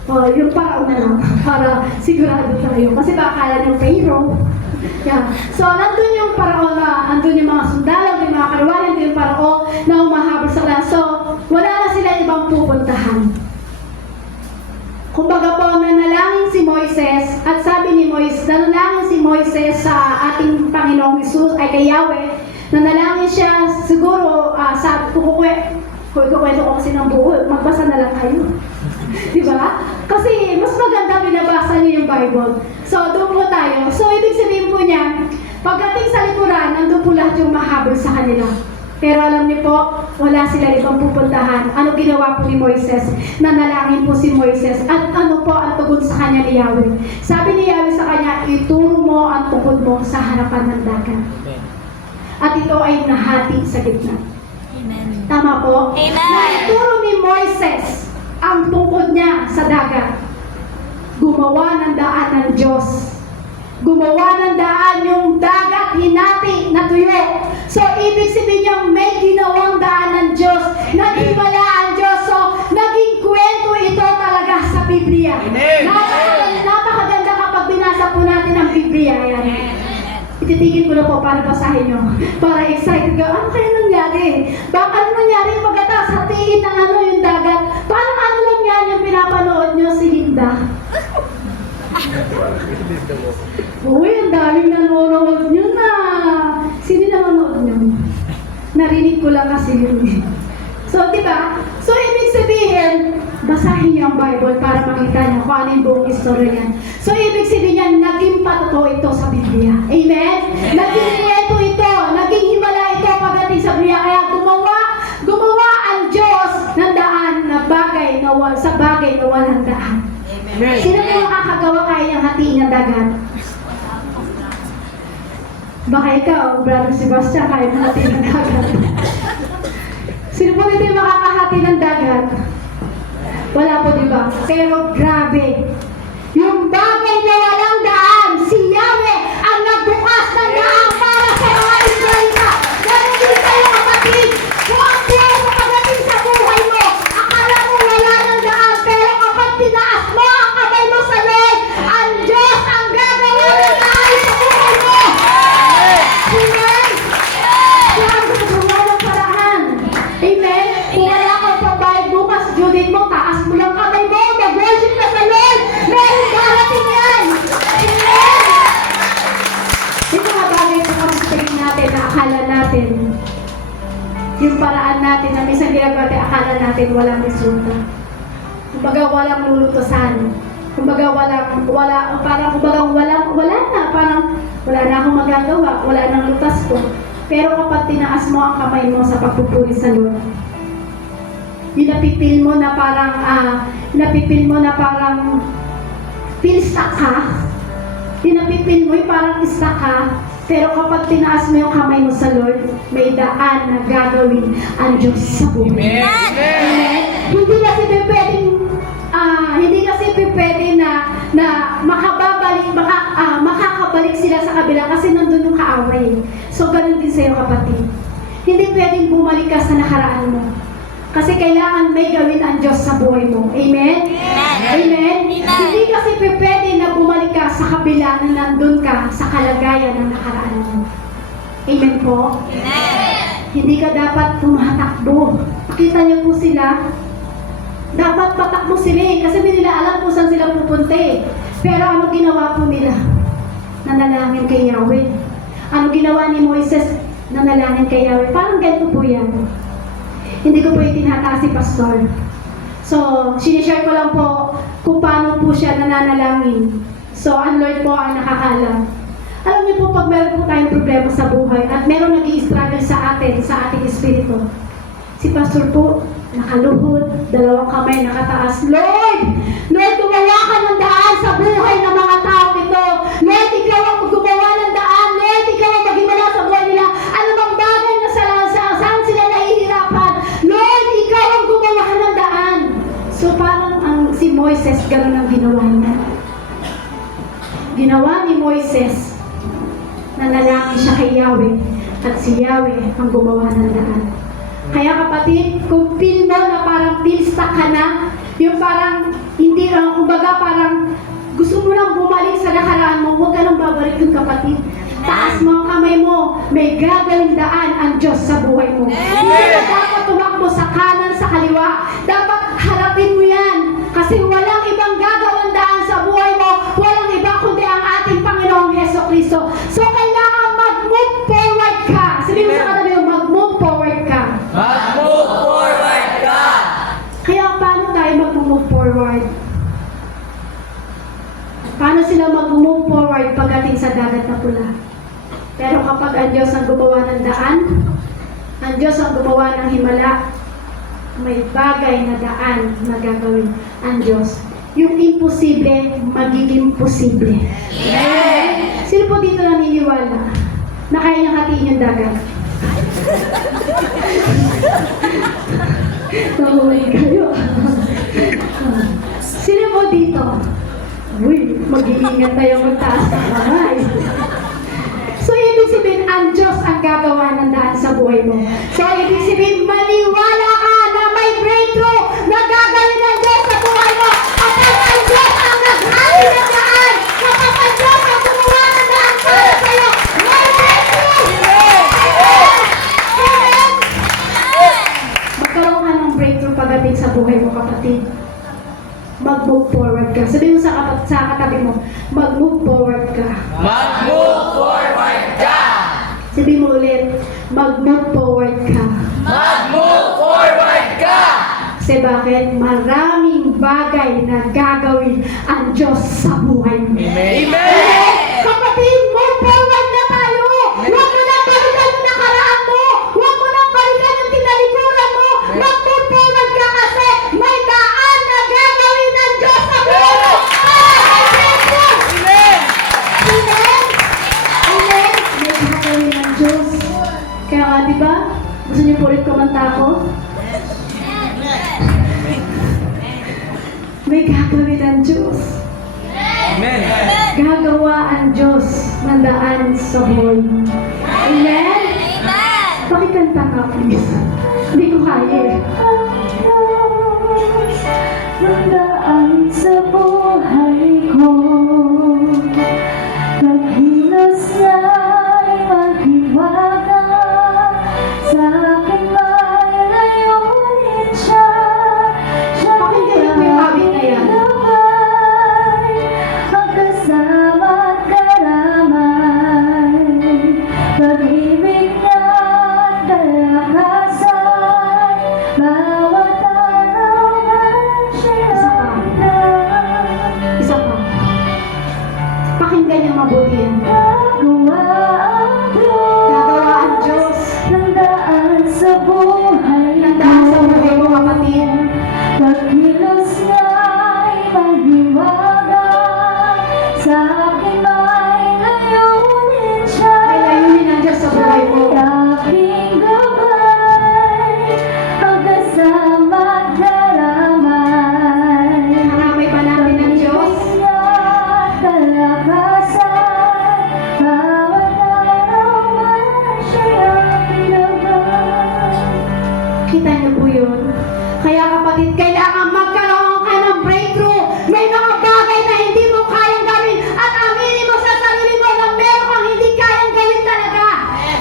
yung Parao na lang, para sigurado tayo. Kasi baka akala yung Pharaoh. Yeah. So, nandun yung Parao nandun yung mga sundalo, yung mga karwahe, nandun yung Parao na umahabol sa kanila. So, wala na sila ibang pupuntahan. Kumbaga po, nanalangin si Moises, at sabi ni Moises, nanalangin si Moises sa ating Panginoong Hesus, ay kay Yahweh, nanalangin siya, siguro, kukwento ko kasi ng buo, magbasa na lang kayo. Diba? Kasi mas maganda binabasa niyo yung Bible. So, doon po tayo. So, ibig sabihin po niya, pagdating sa likuran, nandun po lahat yung mahabol sa kanila. Pero alam niyo po, wala sila ibang pupuntahan. Ano ginawa po ni Moises? Nanalangin po si Moises. At ano po ang tugon sa kanya ni Yahweh? Sabi ni Yahweh sa kanya, ituro mo ang tukod mo sa harapan ng dagat. At ito ay nahati sa gitna. Amen. Tama po? Amen. Naituro ni Moises ang tungkod niya sa dagat. Gumawa ng daan ng Diyos. Gumawa ng daan yung dagat, hinati na tuyo. So, ibig sabihin niyang may ginawang daan ng Diyos. Naging wala ang Diyos. So, naging kwento ito talaga sa Biblia. Napakaganda kapag binasa po natin ang Biblia. Yan. Ititigil ko na po para basahin nyo. Para excited ka. Ano kaya nangyari? Baka ano nangyari pagkatapos hatiin ng yung dagat? Parang ano lang yan yung pinapanood nyo si Linda? Uy, ang daming nanonood nyo na. Sino nanonood nyo? Narinig ko lang kasi yun. So, diba? So, ibig sabihin, basahin niyo ang Bible para makita niyo kung ano yung buong istorya niyan. So, ibig sabihin niyan, naging patotoo ito sa Biblia. Amen? Naging kwento ito, naging himala ito pagdating sa Biblia. Kaya gumawa ang Diyos ng daan na bagay na sa bagay na walang daan. Sino po makakagawa kaya niyang hatiin ang dagat? Baka ikaw, Brother Sebastian, kaya mo hatiin ang dagat. Sino po dito yung makakahati ng dagat? Wala po, di ba? Pero grabe. Yung bagay na walang daan, si Yahweh ang nagbukas ng daan para sa mga Israelita. Ganun din kayo kapatid. Kung ang Diyos ang pagdating sa buhay mo, akala mo wala ng daan, pero kapag tinaas mo ang kamay mo sa Lord, ang Diyos ang gagawa ng daan sa buhay mo. Amen? Kaya ang gagawa ng paraan. Amen? Kung wala kang pambayad bukas, Judith mo, taas mo lang kamay mo, mag-worship ka sa Lord. Meron darating yan. Amen? Ito mga bagay po kami sa tingin natin na akala natin, yung paraan natin na minsan ginagawa natin, akala natin walang resulta. Kumbaga walang lulutusan. Kumbaga wala na akong magagawa, wala nang lutas ko. Pero kapag tinaas mo ang kamay mo sa pagpupuri sa Lord, yung napipil mo na parang feel stuck ka, yung napipil mo yung parang stuck ka, pero kapag tinaas mo yung kamay mo sa Lord, may daan na gagawin ang Diyos sa buhay. Amen. Hindi kasi pwede na makakabalik sila sa kabila kasi nandun yung kaaway. So, ganun din sa'yo kapatid. Hindi pwedeng bumalik ka sa nakaraan mo. Kasi kailangan may gawin ang Diyos sa buhay mo. Amen? Amen? Hindi kasi pwede na bumalik ka sa kabila na nandun ka sa kalagayan ng nakaraan mo. Amen po? Hindi ka dapat tumatakbo. Pakita niyo po sila. Dapat patakbo sila kasi hindi nila alam kung saan sila pupunta eh. Pero ano ginawa po nila? Nanalangin kay Yahweh. Ano ginawa ni Moises? Nanalangin kay Yahweh. Parang ganito po yan. Hindi ko po itinataas si Pastor. So, sinishare ko lang po kung paano po siya nananalangin. So, ang Lord po ang nakakaalam. Alam niyo po, pag meron po tayong problema sa buhay at meron nag-i-struggle sa atin, sa ating espiritu, si Pastor po, nakaluhod, dalawang kamay nakataas. Lord! Lord, gumawa ka ng daan sa buhay ng mga tao ito. Lord, ikaw ang gumawa ng daan. Lord, ikaw ang magimala sa buhay nila. Ano bang bagay na saan sila nahihirapan? Lord, ikaw ang gumawa ng daan. So parang si Moises, gano'n ang ginawa niya. Ginawa ni Moises, nanalangin siya kay Yahweh, at si Yahweh ang gumawa ng daan. Kaya kapatid, kung feel mo na parang feel stuck ka na, yung parang hindi lang, kumbaga parang gusto mo lang bumalik sa nakaraan mo, huwag ka nang babalik yung kapatid. Taas mo ang kamay mo, may gagawing daan ang Diyos sa buhay mo. Hindi ka dapat tumakbo sa kanan, sa kaliwa. Dapat harapin mo yan. Kasi walang ibang gagawang daan sa buhay mo, walang iba kundi ang ating Panginoong Hesukristo. So kailangan mag-move forward ka. Sabihin mo sa katabi mo, mag-move forward ka. Mag-move forward ka! Kaya paano tayo mag-move forward? Paano sila mag-move forward pagdating sa dagat na pula? Pero kapag ang Diyos ang gumawa ng daan, ang Diyos ang gumawa ng himala, may bagay na daan na gagawin ang Diyos. Yung imposible, magiging posible. Amen? Sino po dito naniniwala na kaya niyang hatiin yung dagat? Nahuwi kayo. Sino po dito? Uy, mag-iingat tayo magtaas ng kamay. So, ibig sabihin, ang Diyos ang gagawa ng daan sa buhay mo. So, ibig sabihin, maniwala ka na may breakthrough na gagawin ng Diyos sa buhay mo. At ang Diyos ang naghali ng daan. Kapag ang Diyos ang gumawa ng daan para sa'yo, may breakthrough! Amen! Magkaroon ka ng breakthrough pagdating sa buhay mo, kapatid. Mag-move forward ka. Sabihin mo sa katabi mo, mag-move forward ka. Mag-move forward ka! Sabihin mo ulit, mag-move forward ka. Mag-move forward ka! Kasi bakit? Maraming bagay na gagawin ang Diyos sa buhay mo. Amen! Kapatid, move forward na tayo! Huwag mo nang balikan yung nakaraan mo! Huwag mo nang balikan yung tinalikuran mo! Mag-move forward ka kasi may daan na gagawin ng Diyos sa buhay mo! di ba? Gusto niyo po ulit kumanta ako? May gagawin ang Diyos. Amen. Gagawa ang Diyos ng daan sa buhay mo. Amen? Pakikanta ka, please. Hindi ko kaya eh. Ng daan sa buhay ko, naghilas na'y maghiwaga, sa akin may layunin siya. Pakinggan niyo po yung awit na yan. Magkasama at karamay, pag-ibig at kalakasan, bawat araw man siya. Isa pa. Pakinggan niyo mabuti yan. Gagawa ang Diyos ng daan sa buhay mo, kapatid. Pagkilos na'y maghiwaga, sa akin may layunin siya. May layunin ang Diyos sa buhay mo. Aking gabay, pagkasama at karamay. Karamay pa natin ang Diyos. Kalakasan, bawat araw man siya pinagay. Kita niyo po yun? Kaya kapatid, kailangan magkaroon ka ng breakthrough. May mga bagay na hindi mo kayang gawin at aminin mo sa sarili mo na meron kang hindi kayang gawin talaga.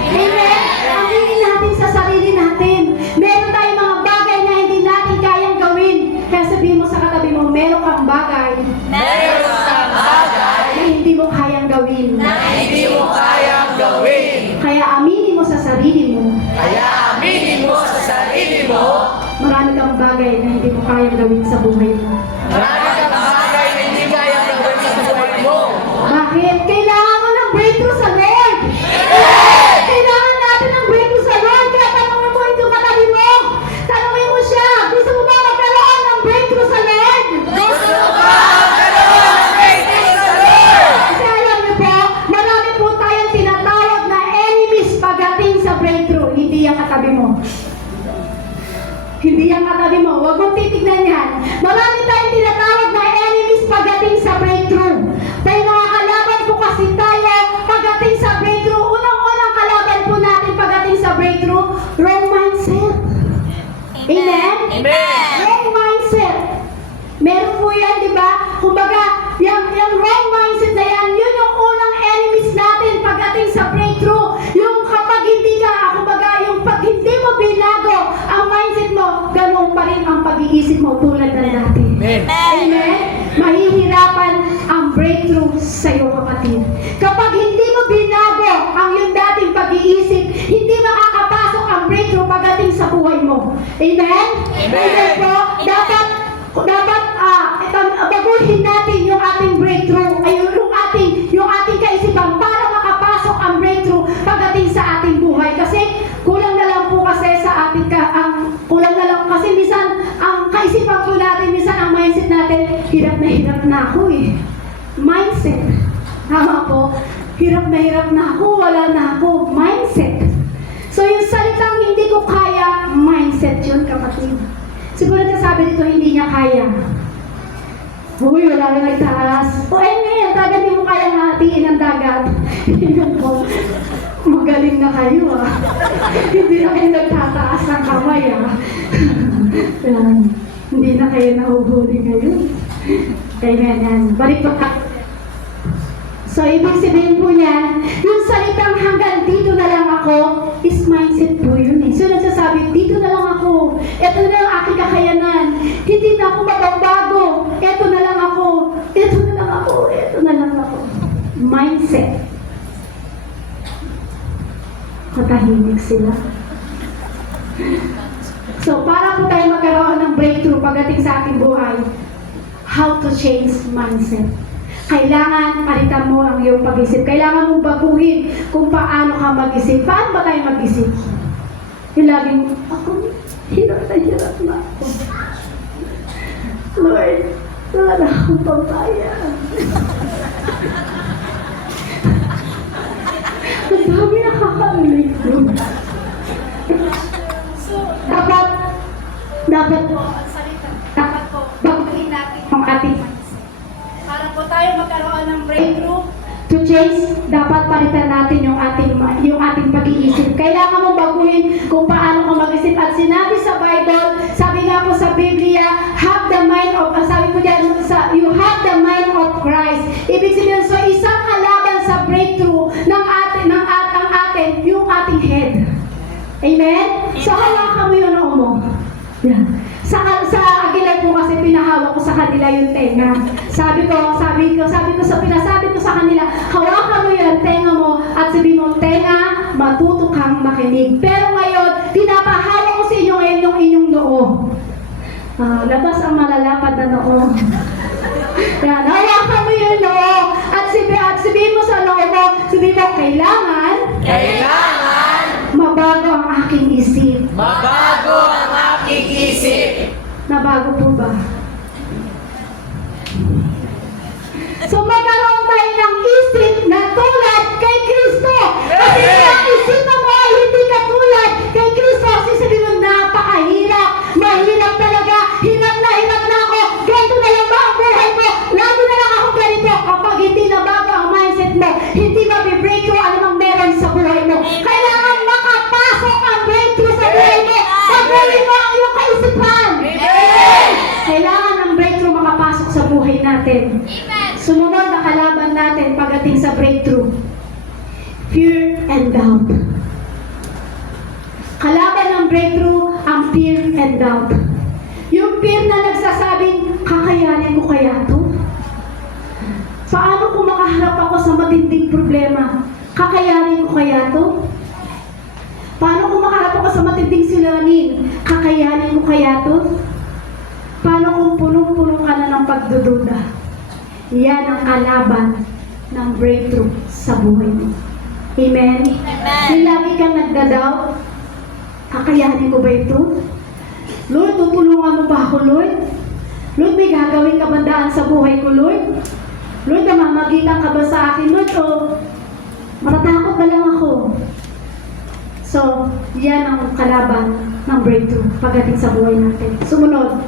Amen? Aminin natin sa sarili natin. Meron tayong mga bagay na hindi natin kayang gawin. Kaya sabihin mo sa katabi mo, meron kang bagay Meron kang bagay na hindi mo kayang gawin. na hindi mo kayang gawin. Kaya aminin mo sa sarili mo, Kaya aminin mo sa sarili mo, marami kang bagay na hindi mo kayang gawin sa buhay mo. marami kang bagay na hindi kayang gawin sa buhay mo. Bakit? Kailangan mo ng breakthrough sa Lord. Kailangan natin ng breakthrough sa Lord. Kaya tanongin mo ito katabi mo. Tanongin mo siya. Gusto mo ba magkaroon ng breakthrough sa Lord? Gusto mo ba magkaroon ng breakthrough sa Lord? Kasi alam niyo po, marami po tayong tinatawag na enemies pagdating sa breakthrough. Hindi yung katabi mo. Hindi yung katabi mo. Huwag mong titignan yan. Marami tayong tinatawag na enemies pagdating sa breakthrough. May mga kalaban po kasi tayo pagdating sa breakthrough. Unang-unang kalaban po natin pagdating sa breakthrough, wrong mindset. Amen? Amen. Wrong mindset. Meron po yan, di ba? Kumbaga, yung wrong mindset na yan, yun yung unang enemies natin pagdating sa breakthrough. Yung kapag hindi ka, kumbaga, yung pag hindi mo binago ang mindset mo, ganun pa rin ang pag-iisip mo tulad na dati. Amen. Amen? Mahihirapan ang breakthrough sa iyo, kapatid. Kapag hindi mo binago ang yung dating pag-iisip, hindi makakapasok ang breakthrough pagdating sa buhay mo. Amen? Amen po? Dapat baguhin natin yung ating breakthrough, ay yung ating kaisipan para makapasok ang breakthrough pagdating sa ating buhay. Kasi kulang na lang po kasi sa ating kulang na lang kasi minsan ang kaisipan po natin, minsan ang mindset natin, hirap na ako eh. Mindset. Tama po. Hirap na ako, wala na ako. Mindset. So yung salitang hindi ko kaya, mindset yun, kapatid. Siguro sabi dito, hindi niya kaya. Uy, wala na nagtaas. O ngayon, talaga hindi mo kayang hatiin ang dagat. Yun po. Magaling na kayo ah. Hindi na kayo nagtataas ng kamay ah. Hindi na kayo nahuhuli ngayon. Amen. Balik po ka. So, ibig sabihin po niyan, yung salitang hanggang dito na lang ako, is mindset po yun eh. So, nagsasabi, dito na lang ako. Ito na lang aking kakayanan. Hindi na ako mababago. Ito na lang ako. Ito na lang ako. Ito na lang ako. Mindset. Katahimik sila. So, para po tayo magkaroon ng breakthrough pagdating sa ating buhay, how to change mindset. Kailangan palitan mo ang iyong pag-isip. Kailangan mong baguhin kung paano ka mag-isip. Paano ba tayo mag-isip? Yung laging, ako, hirap na ako. Lord, wala na akong pambayan. Ang dami nakakamilig doon. Dapat po ang salita. Dapat po, baguhin natin ang ating para po tayo magkaroon ng breakthrough. to change, dapat palitan natin yung ating pag-iisip. Kailangan mong baguhin kung paano ka mag-isip. At sinabi sa Bible, sabi nga po sa Biblia, have the mind of, sabi po dyan, you have the mind of Christ. Ibig sabihin, so isang kalaban sa breakthrough ng atin, yung ating head. Amen? So hawakan mo yung noo mo. Yan. Sa Aguilar po kasi pinahawak ko sa kanila yung tenga. Sabi ko sa kanila, hawakan mo yung tenga mo at sabi mo, tenga, matuto kang makinig. Pero ngayon, pinapahawak ko sa inyo ngayon yung inyong noo. Labas ang malalapad na noo. Yan, hawakan mo yung noo at sabihin mo sa noo mo, sabihin mo, kailangan mabago ang aking isip. Mabago ang aking isip. Nabago po ba? So magkaroon tayo ng isip na tulad kay Kristo. Kasi ang isipan mo ay hindi katulad kay Kristo. Kasi sabi mo, napakahirap. Mahirap talaga. Hirap na ako. Ganito na lang ba ang buhay mo? Lagi na lang ako ganito. Kapag hindi nabago ang mindset mo, hindi mabibreak ko anumang meron sa buhay mo. Kailangan makapasok ang breakthrough sa buhay mo. Baguhin mo ang iyong kaisipan. Kailangan ang breakthrough makapasok sa buhay natin. Sumunod na kalaban natin pagdating sa breakthrough. Fear and doubt. Kalaban ng breakthrough, ang fear and doubt. Yung fear na nagsasabing, kakayanin ko kaya to? Paano kung makaharap ako sa matinding problema? Kakayanin ko kaya to? Paano kung makaharap ako sa matinding suliranin? Kakayanin ko kaya to? Paano kung punong-puno ka na ng pagdududa? Yan ang kalaban ng breakthrough sa buhay mo. Amen? Yung lagi kang nagda-doubt, kakayanin ko ba ito? Lord, tutulungan mo ba ako, Lord? Lord, may gagawin ka bandaan sa buhay ko, Lord? Lord, namamagitan ka ba sa akin, Lord? O matatakot na lang ako? So, yan ang kalaban ng breakthrough pagdating sa buhay natin. Sumunod,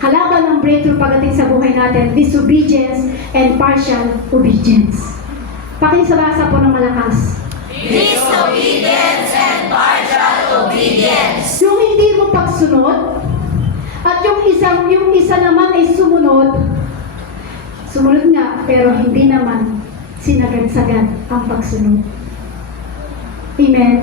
kalaban ng breakthrough pagdating sa buhay natin, disobedience and partial obedience. Pakisabasa po ng malakas. Disobedience and partial obedience. Yung hindi mo pagsunod, at yung isa naman ay sumunod nga, pero hindi naman sinagad-sagad ang pagsunod. Amen?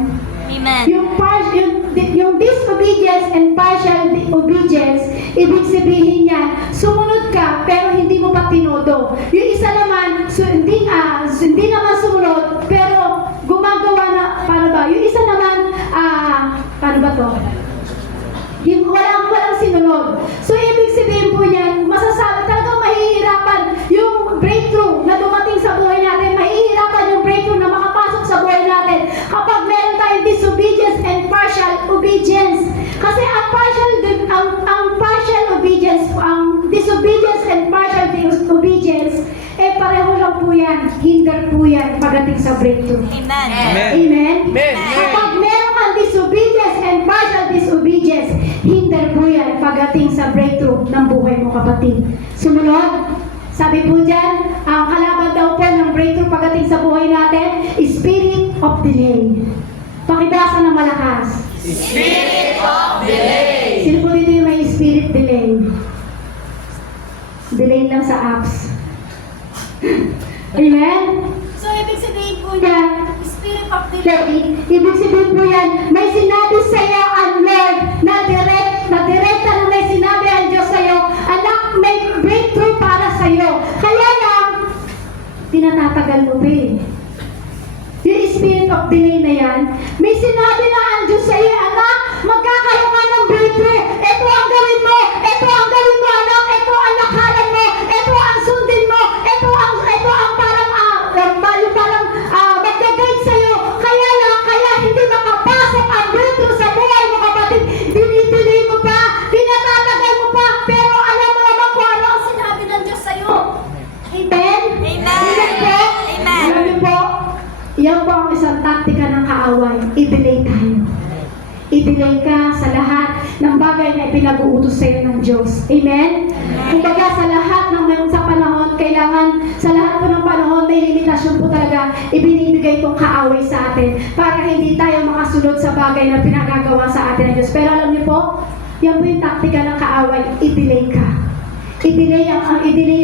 Amen. Yung disobedience and partial obedience, ibig sabihin yan, sumunod ka pero hindi mo pa tinodo. Yung isa naman, hindi naman sumunod pero gumagawa na, paano ba? Yung isa naman, paano ba to? Yung walang sinunod. So ibig sabihin po yan, masasabi talagang mahihirapan yung breakthrough na dumating sa buhay natin, mahihirapan yung breakthrough na makapasok sa buhay natin kapag meron tayong disobedience and partial obedience. Kasi ang disobedience and partial obedience, pareho lang po yan, hinder po yan pagdating sa breakthrough. Amen. Amen? Kapag meron kang disobedience and partial disobedience, hinder po yan pagdating sa breakthrough ng buhay mo, kapatid. Sumunod, sabi po dyan, ang kalaban daw po ng breakthrough pagdating sa buhay natin, spirit of delay. Pakibasa ng malakas. Spirit of delay. Sino po dito yung may spirit delay? Delay lang sa apps. Amen? So, ibig sabihin po Yan. spirit of delay. Lady, ibig sabihin po yan, may sinabi sa iyo ang Lord na direkta na may sinabi ang Diyos sa iyo, anak, may breakthrough para sa iyo. Kaya lang, tinatatagal mo pa eh. Yung spirit of delay na yan, may sinabi na ang Diyos sa iyo, anak, magkakaroon ka ng breakthrough. Ito ang gawin mo, anak, ito ang lakaran mo, ito ang sundin mo, ito ang parang mag-guide sa iyo. Kaya hindi makapasok ang breakthrough sa buhay mo, kapatid. Dinidilay mo pa, tinatatagal mo pa, pero alam mo naman kung ano ang sinabi ng Diyos sa iyo. Amen? Amen po? Alam niyo po, yan po ang isang taktika ng kaaway. I-delay tayo. I-delay ka sa lahat. ng bagay na ipinag-uutos sa iyo ng Diyos. Amen? Kumbaga sa lahat ng sa panahon, kailangan sa lahat po ng panahon, may limitasyon po talaga ibinibigay itong kaaway sa atin para hindi tayo makasunod sa bagay na pinagagawa sa atin ng Diyos. Pero alam niyo po, yan po yung taktika ng kaaway, i-delay ka. I-delay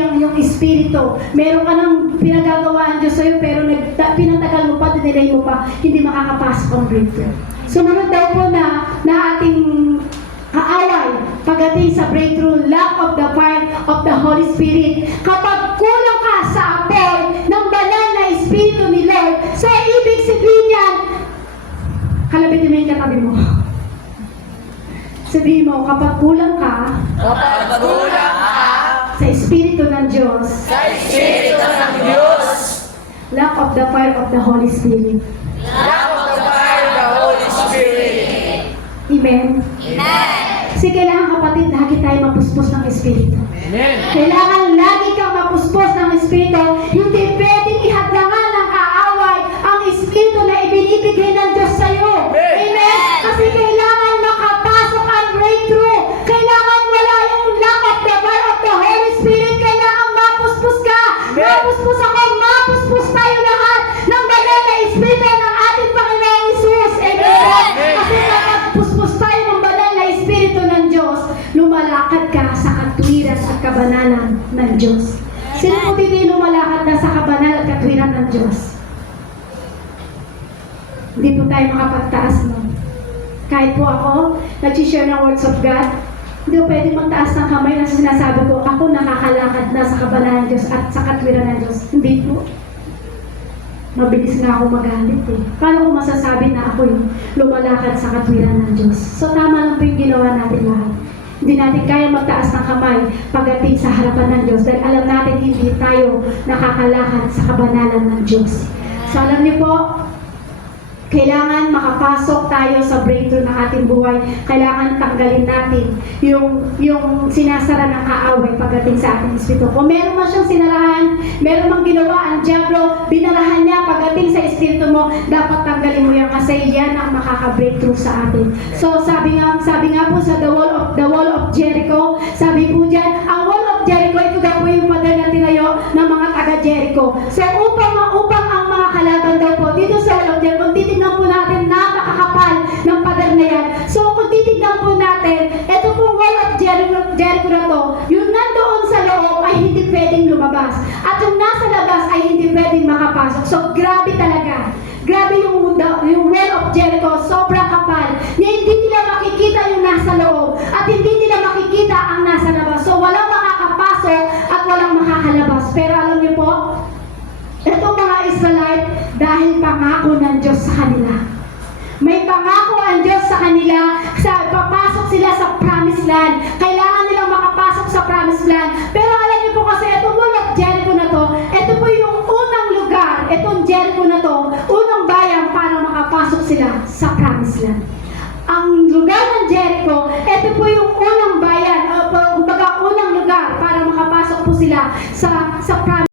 ang iyong espiritu. Meron ka ng pinagagawa ang Diyos sa'yo, pero pinatagal mo pa, dinelay mo pa, hindi makakapasok ang breakthrough. Sumunod daw po na ating kaaway pagdating sa breakthrough, lack of the fire of the Holy Spirit. Kapag kulang ka sa apoy ng banal na espiritu ni Lord, so ibig sabihin yan, kalabitin mo yung katabi mo. Sabihin mo, kapag kulang ka Kapag kulang ka sa espiritu ng Diyos, sa Espiritu ng Diyos, lack of the fire of the Holy Spirit. lack of the fire of the Holy Spirit. Amen? Amen. Kasi kailangan kapatid, lagi tayo mapuspos ng espiritu. Amen. Kailangan lagi kang mapuspos ng espiritu. Hindi pwedeng ihadlangan ng kaaway ang espiritu na ibinibigay ng Diyos sa iyo. Amen? Kasi kailangan makapasok ang breakthrough. Kailangan wala yung lack of the fire of the Holy Spirit. Kailangan mapuspos ka. Mapuspos ako. Mapuspos tayo lahat ng banal na espiritu ng ating Panginoong Isus. Amen? Kasi kapag puspos tayo ng banal na espiritu ng Diyos, lumalakad ka sa katwiran at kabanalan ng Diyos. Sino po dito yung lumalakad na sa kabanal at katwiran ng Diyos? Hindi po tayo makapagtaas nun. Kahit po ako, nag-share ng words of God, hindi ko pwede magtaas ng kamay na sinasabi ko, ako nakakalakad na sa kabanalan ng Diyos at sa katwiran ng Diyos. Hindi po. Mabilis nga ako magalit eh. Paano ko masasabi na ako yung lumalakad sa katwiran ng Diyos? So tama lang po yung ginawa natin lahat. Hindi natin kaya magtaas ng kamay pagdating sa harapan ng Diyos dahil alam natin hindi tayo nakakalakad sa kabanalan ng Diyos. So alam niyo po, kailangan makapasok tayo sa breakthrough ng ating buhay. Kailangan tanggalin natin yung sinasara ng kaaway pagdating sa ating espiritu. Kung meron man siyang sinarahan, meron mang ginawa ang diablo, binarahan niya pagdating sa espiritu mo, dapat tanggalin mo yan kasi yan ang makaka-breakthrough sa atin. So sabi nga po sa the wall of Jericho, sabi po dyan, ang wall of Jericho, ito daw po yung pader na tinayo ng mga taga-Jericho. So upang ang mga kalaban daw po dito sa wall of Jericho, titignan po natin, napakakapal ng pader na yan. So kung titignan po natin, ito pong wall of Jericho na to, yung nandoon sa loob ay hindi pwedeng lumabas. At yung nasa labas ay hindi pwedeng makapasok. So grabe talaga. Grabe yung wall of Jericho, sobrang kapal. Na hindi nila makikita yung nasa loob at hindi nila makikita ang nasa labas. So walang makakapasok at walang makakalabas. Pero alam niyo po, itong mga Israelite, dahil pangako ng Diyos sa kanila. May pangako ang Diyos sa kanila, papasok sila sa promised land. Kailangan nilang makapasok sa promised land. Pero alam niyo po kasi, itong wall of Jericho na to, ito po yung unang lugar, itong Jericho na to, unang bayan para makapasok sila sa promised land. Ang lugar ng Jericho, ito po yung unang bayan, kumbaga unang lugar para makapasok po sila sa promised land.